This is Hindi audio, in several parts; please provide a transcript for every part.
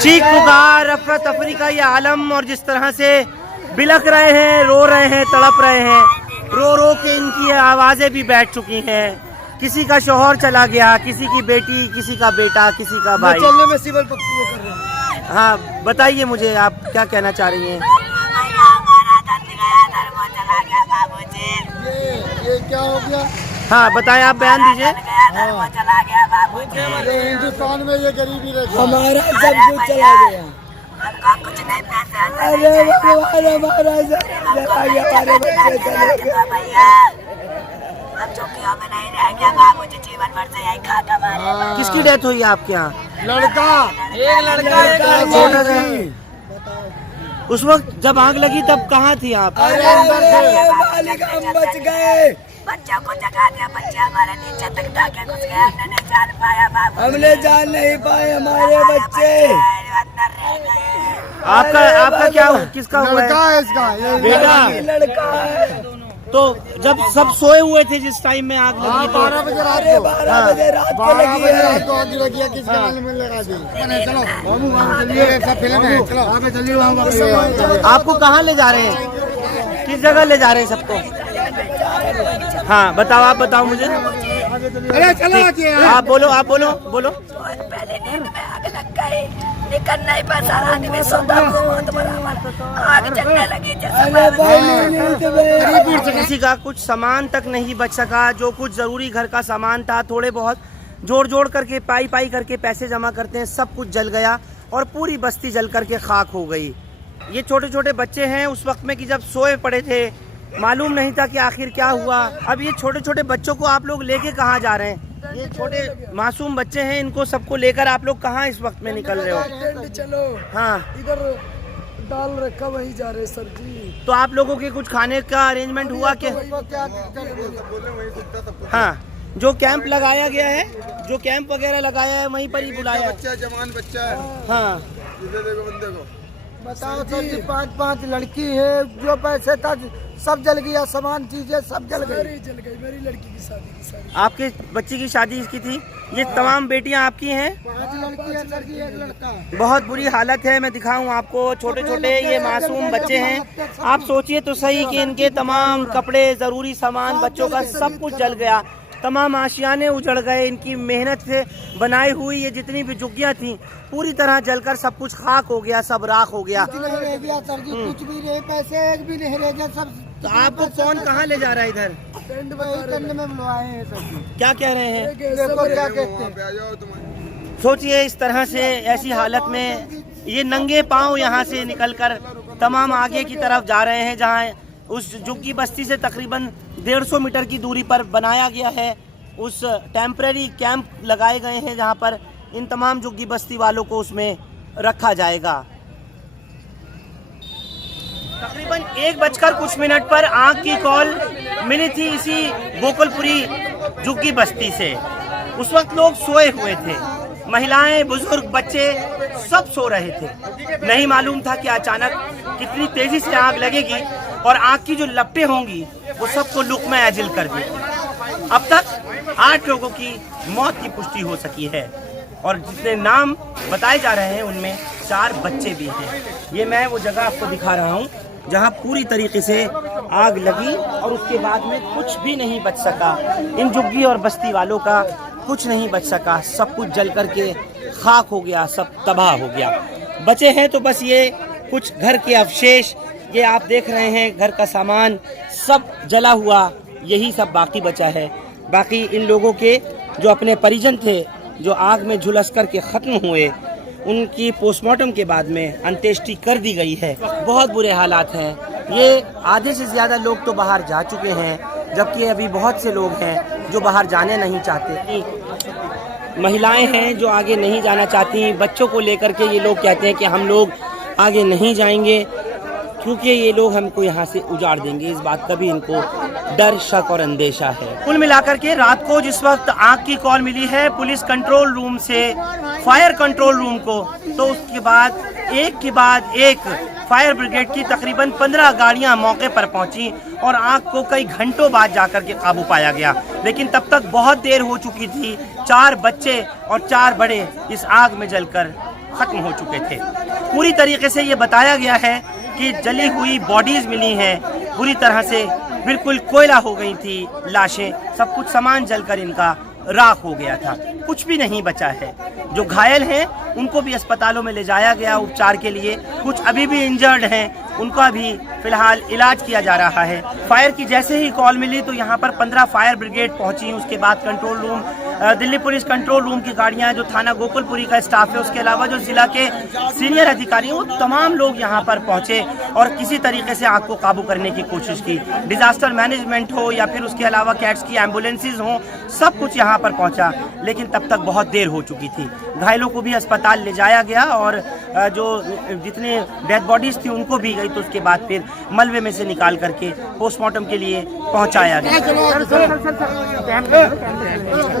चीख पुकार, अफरा तफरी का ये आलम, और जिस तरह से बिलख रहे हैं, रो रहे हैं, तड़प रहे हैं, रो रो के इनकी आवाजें भी बैठ चुकी हैं। किसी का शौहर चला गया, किसी की बेटी, किसी का बेटा, किसी का भाई। चलने में सिविल पक्की कर रहे हैं। हाँ, बताइए मुझे, आप क्या कहना चाह रही हैं? ये क्या हो गया? हाँ बताएं, आप बयान दीजिए। हिंदुस्तान में ये गरीबी रहती है। हमारा सब कुछ चला गया। कुछ नहीं पैसे अरे हमारा चला गया, हमारे बच्चे चले गए। अब चौकियों में नहीं रह गया बाबू जी, जीवन भर से यही खा कमा। किसकी डेथ हुई है आपके यहाँ? लड़का, एक लड़का छोटा सा। उस वक्त जब आग लगी तब कहाँ थी आप? अरे मालिक, हम बच गए। बच्चों को जगा दिया, बच्चे हमारे नीचे तक जाके घुस गए, हमने नहीं जान पाया बाबू। हमने जान नहीं पाए, हमारे बच्चे अंदर रह गए। आपका क्या किसका हुआ लड़का है? है इसका, ये बेटा। लड़का है। तो जब सब सोए हुए थे जिस टाइम में आग लगी, 12 बजे रात अरे को, 12 बजे रात को 12 लगी बजे है। रात को आग लगी है। किसके हाल में लगा दी? चलो बाबू, चलिए, सब फिल्म है, चलो आगे चलिए। आपको कहाँ ले जा रहे हैं? किस जगह ले जा रहे हैं सबको? हाँ बताओ, आप बताओ मुझे। अरे चलो आप बोलो, आप बोलो, बोलो। पहले नींद में आग लग गई, निकल नहीं पासा, आदमी सोता बहुत बराबर, आग जलने लगी जैसे। किसी का कुछ सामान तक नहीं बच सका। जो कुछ जरूरी घर का सामान था, थोड़े बहुत जोड़ जोड़ करके, पाई पाई करके पैसे जमा करते हैं, सब कुछ जल गया और पूरी बस्ती जल करके खाक हो गई। ये छोटे छोटे बच्चे हैं, उस वक्त में कि जब सोए पड़े थे, मालूम नहीं था कि आखिर क्या हुआ। अब ये छोटे छोटे बच्चों को आप लोग लेके कहाँ जा रहे हैं? ये छोटे मासूम बच्चे हैं, इनको सबको लेकर आप लोग कहाँ इस वक्त में निकल रहे हो? चलो हाँ, इधर डाल रखा, वही जा रहे सर जी। तो आप लोगों के कुछ खाने का अरेंजमेंट हुआ क्या? हाँ, जो कैंप लगाया गया है, जो कैंप वगैरह लगाया है, वहीं पर ही बुलाया है। जवान बच्चा है। हाँ, बंदे को बताओ सर जी, 5 लड़की है, जो पैसे था सब जल गया, सामान चीजें सब जल गई। मेरी लड़की की शादी की सारी। आपके बच्ची की शादी की थी? ये तमाम बेटियां आपकी हैं? 5 लड़की है सर जी, 1 लड़का। बहुत बुरी हालत है, मैं दिखाऊं आपको। छोटे छोटे ये मासूम बच्चे हैं। आप सोचिए तो सही कि इनके तमाम कपड़े, जरूरी सामान, बच्चों का सब कुछ जल गया। तमाम आशियाने उजड़ गए। इनकी मेहनत से बनाई हुई ये जितनी भी झुग्गियां थी, पूरी तरह जलकर सब कुछ खाक हो गया, सब राख हो गया। कुछ नहीं रह गया सर जी, कुछ भी रहे, पैसे एक भी नहीं रह गया, सब। तो आपको कौन कहाँ ले जा रहा है इधर? टेंट में बुलवाए हैं सर जी। क्या कह रहे हैं? देखो क्या कहते हैं। सोचिए, इस तरह से ऐसी हालत में ये नंगे पांव यहाँ से निकलकर तमाम आगे की तरफ जा रहे हैं, जहाँ उस झुग्गी बस्ती से तकरीबन 150 मीटर की दूरी पर बनाया गया है। उस टेम्परेरी कैंप लगाए गए हैं, जहाँ पर इन तमाम झुग्गी बस्ती वालों को उसमें रखा जाएगा। तकरीबन 1:कुछ पर आग की कॉल मिली थी इसी गोकुलपुरी झुग्गी बस्ती से। उस वक्त लोग सोए हुए थे, महिलाएं, बुजुर्ग, बच्चे सब सो रहे थे। नहीं मालूम था कि अचानक कितनी तेजी से आग लगेगी और आग की जो लपटें होंगी वो सबको लुकमा अजिल कर देगी। अब तक 8 लोगों की मौत की पुष्टि हो सकी है और जितने नाम बताए जा रहे हैं उनमें 4 बच्चे भी हैं। ये मैं वो जगह आपको दिखा रहा हूँ जहाँ पूरी तरीके से आग लगी और उसके बाद में कुछ भी नहीं बच सका। इन झुग्गी और बस्ती वालों का कुछ नहीं बच सका, सब कुछ जल करके खाक हो गया, सब तबाह हो गया। बचे हैं तो बस ये कुछ घर के अवशेष, ये आप देख रहे हैं, घर का सामान सब जला हुआ, यही सब बाकी बचा है। बाकी इन लोगों के जो अपने परिजन थे, जो आग में झुलस करके ख़त्म हुए, उनकी पोस्टमार्टम के बाद में अंत्येष्टि कर दी गई है। बहुत बुरे हालात हैं। ये आधे से ज़्यादा लोग तो बाहर जा चुके हैं, जबकि अभी बहुत से लोग हैं जो बाहर जाने नहीं चाहते। महिलाएं हैं जो आगे नहीं जाना चाहती। बच्चों को लेकर के ये लोग कहते हैं कि हम लोग आगे नहीं जाएंगे क्योंकि ये लोग हमको यहाँ से उजाड़ देंगे। इस बात का भी इनको डर, शक और अंदेशा है। कुल मिलाकर के रात को जिस वक्त आग की कॉल मिली है पुलिस कंट्रोल रूम से फायर कंट्रोल रूम को, तो उसके बाद एक फायर ब्रिगेड की तकरीबन 15 गाड़ियां मौके पर पहुंची और आग को कई घंटों बाद जाकर के काबू पाया गया। लेकिन तब तक बहुत देर हो चुकी थी। 4 बच्चे और 4 बड़े इस आग में जलकर खत्म हो चुके थे। पूरी तरीके से ये बताया गया है कि जली हुई बॉडीज मिली हैं, पूरी तरह से बिल्कुल कोयला हो गई थी लाशें, सब कुछ सामान जलकर इनका राख हो गया था, कुछ भी नहीं बचा है। जो घायल हैं उनको भी अस्पतालों में ले जाया गया उपचार के लिए, कुछ अभी भी इंजर्ड हैं, उनका भी फिलहाल इलाज किया जा रहा है। फायर की जैसे ही कॉल मिली तो यहाँ पर 15 फायर ब्रिगेड पहुंची। उसके बाद control room, Delhi police control room की गाड़ियां, जो थाना गोकुलपुरी का स्टाफ है, उसके अलावा जो जिला के सीनियर अधिकारी हैं, वो तमाम लोग यहाँ पर पहुंचे और किसी तरीके से आग को काबू करने की कोशिश की। डिजास्टर मैनेजमेंट हो या फिर उसके अलावा कैट्स की एम्बुलेंसेज हों, सब कुछ यहाँ पर पहुंचा, लेकिन तब तक बहुत देर हो चुकी थी। घायलों को भी अस्पताल ले जाया गया और जो जितने डेड बॉडीज थी उनको भी गई, तो उसके बाद फिर मलबे में से निकाल करके पोस्टमार्टम के लिए पहुंचाया गया।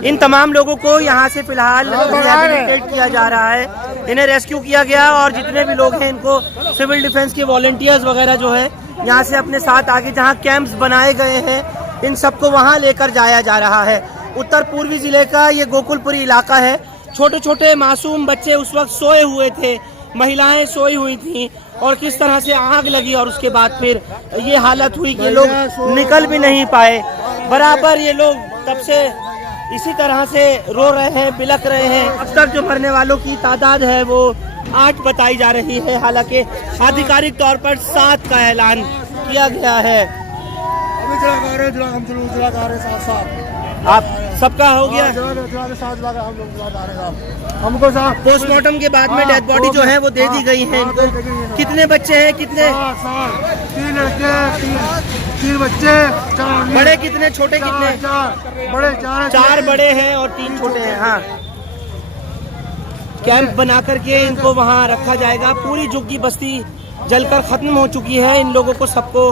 इन तमाम लोगों को यहाँ से फिलहाल रिहेबिलिटेट किया जा रहा है, इन्हें रेस्क्यू किया गया और जितने भी लोग हैं इनको सिविल डिफेंस के वॉलंटियर्स वगैरह जो है यहाँ से अपने साथ आगे जहाँ कैंप्स बनाए गए हैं इन सबको वहाँ लेकर जाया जा रहा है। उत्तर पूर्वी जिले का ये गोकुलपुरी इलाका है। छोटे छोटे मासूम बच्चे उस वक्त सोए हुए थे, महिलाएं सोई हुई थी और किस तरह से आग लगी और उसके बाद फिर ये हालत हुई कि लोग निकल भी नहीं पाए। बराबर ये लोग तब से इसी तरह से रो रहे हैं, बिलख रहे हैं। अब तक जो मरने वालों की तादाद है वो 8 बताई जा रही है, हालांकि आधिकारिक तौर पर 7 का ऐलान किया गया है। आप सबका हो गया? हमको पोस्टमार्टम के बाद में डेड बॉडी जो है वो दे दी गई है इनको। कितने बच्चे हैं? कितने? 3 लड़के, 3 बच्चे, 4 बड़े कितने, छोटे कितने? 4 बड़े हैं और 3 छोटे हैं। हाँ, कैंप बना करके इनको वहाँ रखा जाएगा। पूरी झुग्गी बस्ती जलकर खत्म हो चुकी है। इन लोगों को सबको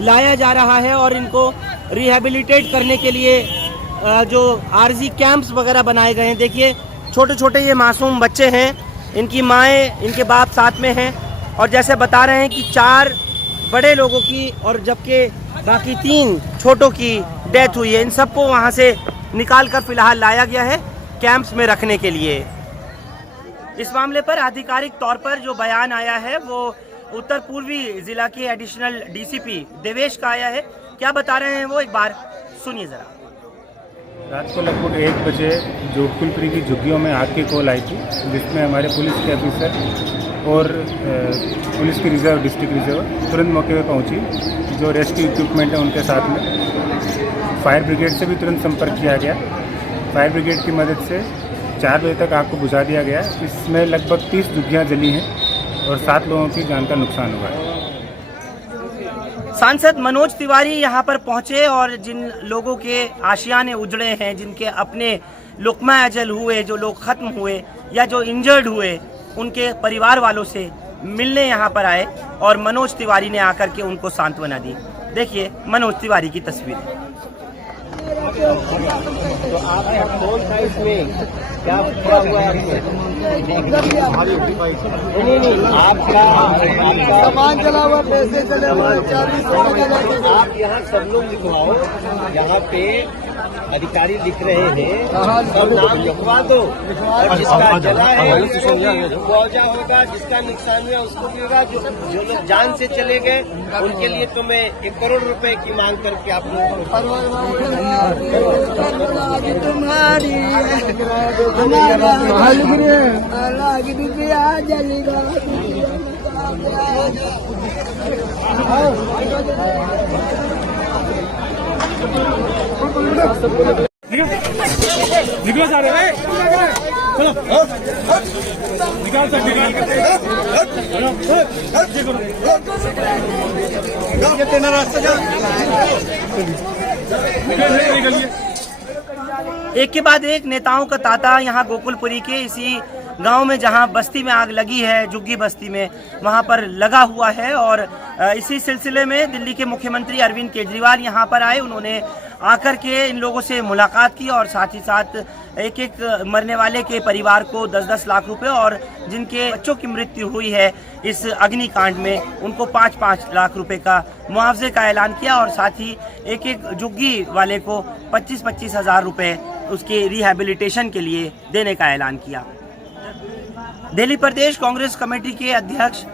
लाया जा रहा है और इनको रिहेबिलिटेट करने के लिए जो आरजी कैंप्स वगैरह बनाए गए हैं। देखिए छोटे छोटे ये मासूम बच्चे हैं, इनकी माएँ, इनके बाप साथ में हैं और जैसे बता रहे हैं कि 4 बड़े लोगों की और जबकि बाकी 3 छोटों की डेथ हुई है। इन सबको वहाँ से निकाल कर फिलहाल लाया गया है कैंप्स में रखने के लिए। इस मामले पर आधिकारिक तौर पर जो बयान आया है वो उत्तर पूर्वी जिला के एडिशनल डीसीपी देवेश का आया है। क्या बता रहे हैं वो, एक बार सुनिए जरा। रात को लगभग 1 बजे जोधपुरी की झुग्गियों में आग की कॉल आई थी, जिसमें हमारे पुलिस के ऑफिसर और पुलिस की रिजर्व, डिस्ट्रिक्ट रिजर्व तुरंत मौके पर पहुंची। जो रेस्क्यू इक्विपमेंट है उनके साथ में फायर ब्रिगेड से भी तुरंत संपर्क किया गया। फायर ब्रिगेड की मदद से 4 बजे तक आग को बुझा दिया गया। इसमें लगभग 30 झुग्गियाँ जली हैं और 7 लोगों की जान का नुकसान हुआ है। सांसद मनोज तिवारी यहाँ पर पहुंचे और जिन लोगों के आशियाने उजड़े हैं, जिनके अपने लुकमा अजल हुए, जो लोग खत्म हुए या जो इंजर्ड हुए, उनके परिवार वालों से मिलने यहाँ पर आए और मनोज तिवारी ने आकर के उनको सांत्वना दी। देखिए मनोज तिवारी की तस्वीर। तो आपका कौन था इसमें, क्या हुआ नहीं आपका सामान चला हुआ, पैसे चले हुए, आप यहाँ सब लोग लिखवाओ, यहाँ पे अधिकारी लिख रहे हैं, सब नाम लिखवा दो और जिसका जला है मुआवजा होगा, जिसका नुकसान हुआ उसको मिलेगा, जो लोग जान से चले गए उनके लिए तो मैं 1 करोड़ रुपए की मांग करके आप लोगों को तुम्हारी निकलो जा रहे हैं, चलो निकाल सकते एक के बाद एक नेताओं का तांता यहाँ गोकुलपुरी के इसी गांव में जहां बस्ती में आग लगी है, झुग्गी बस्ती में, वहां पर लगा हुआ है। और इसी सिलसिले में दिल्ली के मुख्यमंत्री अरविंद केजरीवाल यहां पर आए। उन्होंने आकर के इन लोगों से मुलाकात की और साथ ही साथ एक एक मरने वाले के परिवार को 10-10 लाख रुपए और जिनके बच्चों की मृत्यु हुई है इस अग्निकांड में उनको 5-5 लाख रुपए का मुआवजे का ऐलान किया। और साथ ही एक एक झुग्गी वाले को 25-25 हज़ार रुपए उसके रिहैबिलिटेशन के लिए देने का ऐलान किया। दिल्ली प्रदेश कांग्रेस कमेटी के अध्यक्ष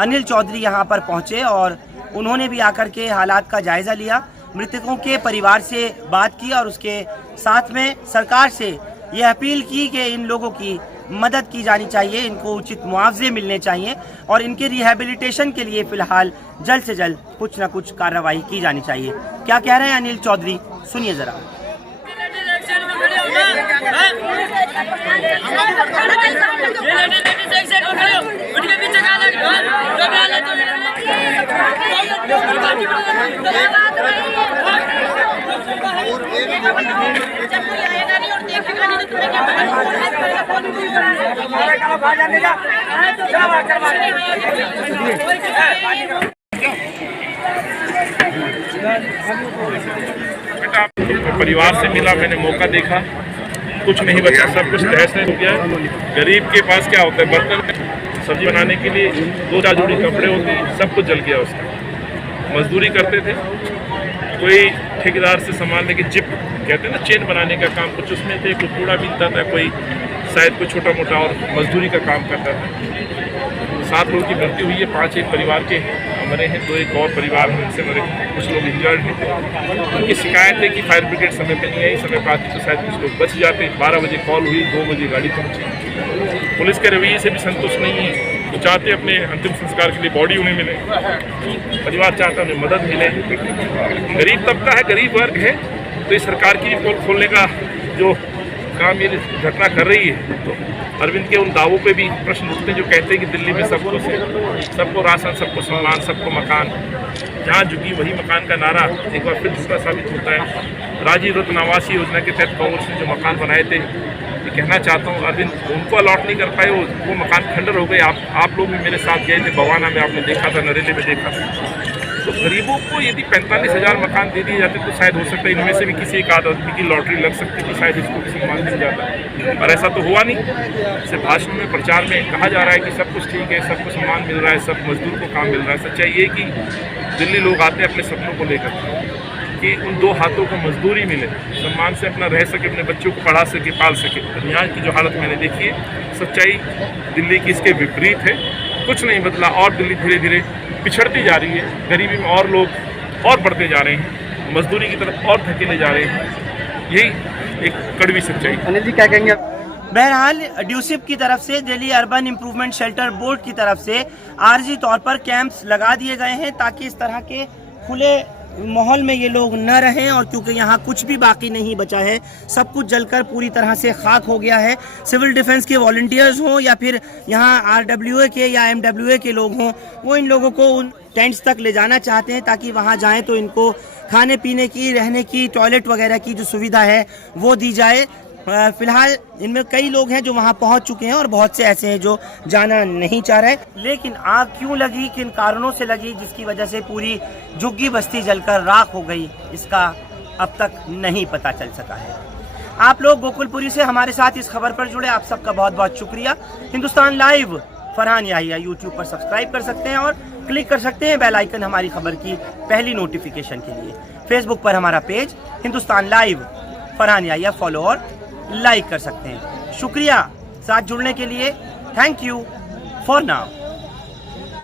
अनिल चौधरी यहां पर पहुंचे और उन्होंने भी आकर के हालात का जायजा लिया, मृतकों के परिवार से बात की और उसके साथ में सरकार से यह अपील की कि इन लोगों की मदद की जानी चाहिए, इनको उचित मुआवजे मिलने चाहिए और इनके रिहैबिलिटेशन के लिए फिलहाल जल्द से जल्द कुछ न कुछ कार्रवाई की जानी चाहिए। क्या कह रहे हैं अनिल चौधरी, सुनिए जरा। परिवार से मिला, मैंने मौका देखा, कुछ नहीं बचा, सब कुछ तहस नहस हो गया। गरीब के पास क्या होता है, बर्तन सब्जी बनाने के लिए 2-4 जोड़ी कपड़े होते हैं, सब कुछ जल गया उसका। मजदूरी करते थे, कोई ठेकेदार से सामान लेके जिप कहते हैं ना, चेन बनाने का काम, कुछ उसमें थे, कुछ कूड़ा मिलता था, कोई शायद कोई छोटा मोटा और मजदूरी का काम करता था। 7 लोगों की मृत्यु हुई है, 5 एक परिवार के मरे हैं, 2 एक और परिवार में उनसे मरे, कुछ लोग इंजर्ड हैं। उनकी शिकायत है कि फायर ब्रिगेड समय पर नहीं आई, समय पर आती तो शायद कुछ लोग बच जाते। 12 बजे कॉल हुई, 2 बजे गाड़ी पहुंची। पुलिस के रवैये से भी संतुष्ट नहीं है, तो चाहते अपने अंतिम संस्कार के लिए बॉडी उन्हें मिले, परिवार चाहता है उन्हें मदद मिले। गरीब तबका है, गरीब वर्ग है, तो इस सरकार की पोल खोलने का जो काम ये घटना कर रही है, तो अरविंद के उन दावों पे भी प्रश्न उठते हैं जो कहते हैं कि दिल्ली में सब कुछ है, सबको राशन, सबको सम्मान, सबको मकान। जहाँ झुकी वही मकान का नारा एक बार फिर झूठा साबित होता है। राजीव रत्न आवासीय योजना के तहत कांग्रेस ने जो मकान बनाए थे, ये कहना चाहता हूँ अरविंद उनको अलॉट नहीं कर पाए, वो मकान खंडर हो गए। आप लोग भी मेरे साथ गए थे बवाना में, आपने देखा था, नरेले में देखा था। तो गरीबों को यदि 45,000 मकान दे दिए जाते तो शायद हो सकता है इनमें से भी किसी एक आदमी की लॉटरी लग सकती थी, शायद इसको किसी मान मिल जाता, पर ऐसा तो हुआ नहीं। सिर्फ भाषण में, प्रचार में कहा जा रहा है कि सब कुछ ठीक है, सबको सम्मान मिल रहा है, सब मजदूर को काम मिल रहा है। सच्चाई ये कि दिल्ली लोग आते हैं अपने सपनों को लेकर कि उन 2 हाथों को मजदूरी मिले, सम्मान से अपना रह सके, अपने बच्चों को पढ़ा सके, पाल सके। यहाँ की जो हालत मैंने देखी है, सच्चाई दिल्ली की इसके विपरीत है। कुछ नहीं बदला और दिल्ली धीरे धीरे पिछड़ती जा रही है, गरीबी में और लोग और बढ़ते जा रहे हैं, मजदूरी की तरफ और धकेले जा रहे हैं। यही एक कड़वी सच्चाई। अनिल जी क्या कहेंगे? बहरहाल ड्यूसिप की तरफ से, Delhi urban improvement shelter board की तरफ से आर्जी तौर पर कैंप्स लगा दिए गए हैं ताकि इस तरह के खुले माहौल में ये लोग न रहें। और क्योंकि यहाँ कुछ भी बाकी नहीं बचा है, सब कुछ जलकर पूरी तरह से खाक हो गया है। सिविल डिफेंस के वॉलंटियर्स हों या फिर यहाँ RWA के या MWA के लोग हों, वो इन लोगों को उन टेंट्स तक ले जाना चाहते हैं ताकि वहाँ जाएं तो इनको खाने पीने की, रहने की, टॉयलेट वगैरह की जो सुविधा है वो दी जाए। फिलहाल इनमें कई लोग हैं जो वहां पहुंच चुके हैं और बहुत से ऐसे हैं जो जाना नहीं चाह रहे। लेकिन आग क्यों लगी, किन कारणों से लगी, जिसकी वजह से पूरी झुग्गी बस्ती जलकर राख हो गई, इसका अब तक नहीं पता चल सका है। आप लोग गोकुलपुरी से हमारे साथ इस खबर पर जुड़े, आप सबका बहुत बहुत शुक्रिया। हिंदुस्तान लाइव फरहान याहिया यूट्यूब पर सब्सक्राइब कर सकते हैं और क्लिक कर सकते हैं बेल आइकन हमारी खबर की पहली नोटिफिकेशन के लिए। फेसबुक पर हमारा page Hindustan live Farhan Yahiya follow और लाइक कर सकते हैं। शुक्रिया साथ जुड़ने के लिए। Thank you for now.